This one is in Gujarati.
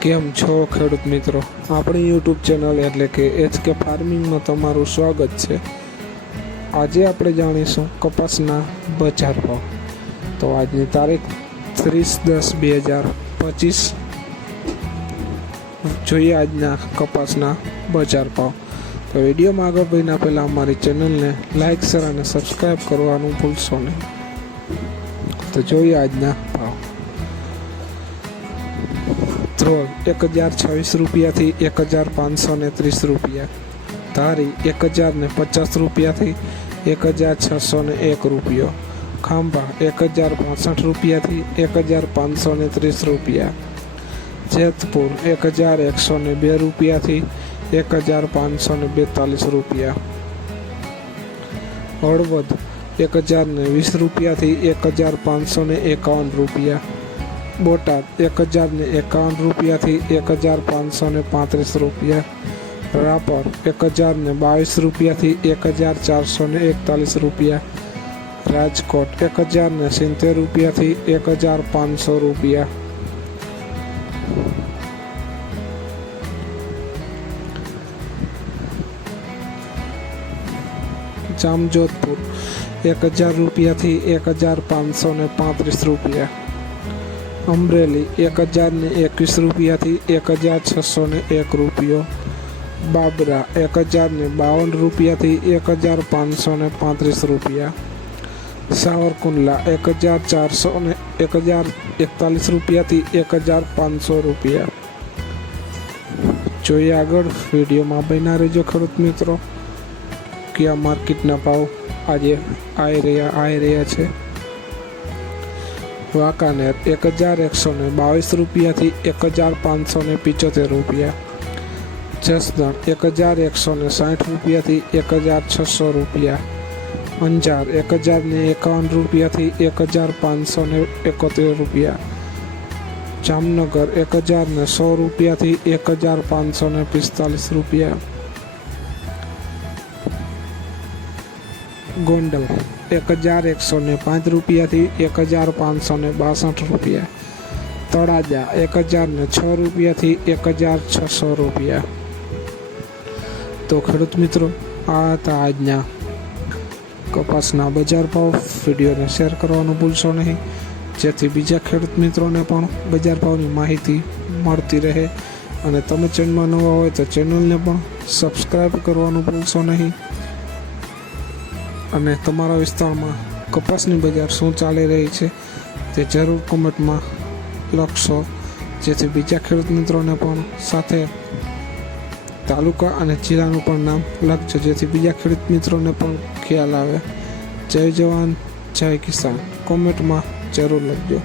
કેમ છો ખેડૂત મિત્રો, આપણી યુટ્યુબ ચેનલ એટલે કે HK ફાર્મિંગમાં તમારું સ્વાગત છે। આજે આપણે જાણીશું કપાસના બજાર ભાવ। તો આજની તારીખ 30/10/2025। જોઈએ આજના કપાસના બજાર ભાવ। તો વિડીયોમાં આગળ વધીના પહેલાં અમારી ચેનલને લાઇક શેર અને સબસ્ક્રાઈબ કરવાનું ભૂલશો નહીં। તો જોઈએ આજના ભાવ। ધ્રોલ 1026 રૂપિયાથી 1530 રૂપિયા, ધારી 1050 રૂપિયાથી 1601 રૂપિયો, ખાંભા 1065 રૂપિયાથી 1530 રૂપિયા, જેતપુર 1102 રૂપિયાથી 1542 રૂપિયા, હળવદ 1020 રૂપિયાથી 1551 રૂપિયા, બોટાદ 1051 રૂપિયાથી 1535 રૂપિયા, રાપર 1022 રૂપિયાથી 1441 રૂપિયા, રાજકોટ 1070 રૂપિયાથી 1500 રૂપિયા, જામજોધપુર 1000 રૂપિયાથી 1535 રૂપિયા, અમરેલી 1021 રૂપિયાથી 1601 રૂપિયો, બાબરા 1052 રૂપિયાથી 1535 રૂપિયા, સાવરકુંડલા 1041 રૂપિયાથી 1500 રૂપિયા। જોઈએ આગળ, વિડીયોમાં બન્યા રહેજો ખેડૂત મિત્રો। કયા માર્કેટના ભાવ આજે આવી રહ્યા છે। વાંકાનેર 1122 રૂપિયાથી 1575 રૂપિયા, જસદણ 1160 રૂપિયાથી 1600 રૂપિયા, અંજાર 1051 રૂપિયાથી 1571 રૂપિયા, જામનગર 10100 રૂપિયાથી 1545 રૂપિયા, ગોંડલ 1105 રૂપિયાથી 1562 રૂપિયા, તળાજા 1006 રૂપિયાથી 1600 રૂપિયા। તો ખેડૂત મિત્રો, આ હતા આજના કપાસના બજાર ભાવ। વિડીયોને શેર કરવાનું ભૂલશો નહીં, જેથી બીજા ખેડૂત મિત્રોને પણ બજાર ભાવની માહિતી મળતી રહે। અને તમે ચેનલમાં નવા હોય તો ચેનલને પણ સબસ્ક્રાઈબ કરવાનું ભૂલશો નહીં। અને તમારા વિસ્તારમાં કપાસની બજાર શું ચાલી રહી છે તે જરૂર કોમેન્ટમાં લખશો, જેથી બીજા ખેડૂત મિત્રોને પણ સાથે તાલુકા અને જિલ્લાનું પણ નામ લખજો, જેથી બીજા ખેડૂત મિત્રોને પણ ખ્યાલ આવે। જય જવાન જય કિસાન કોમેન્ટમાં જરૂર લખજો।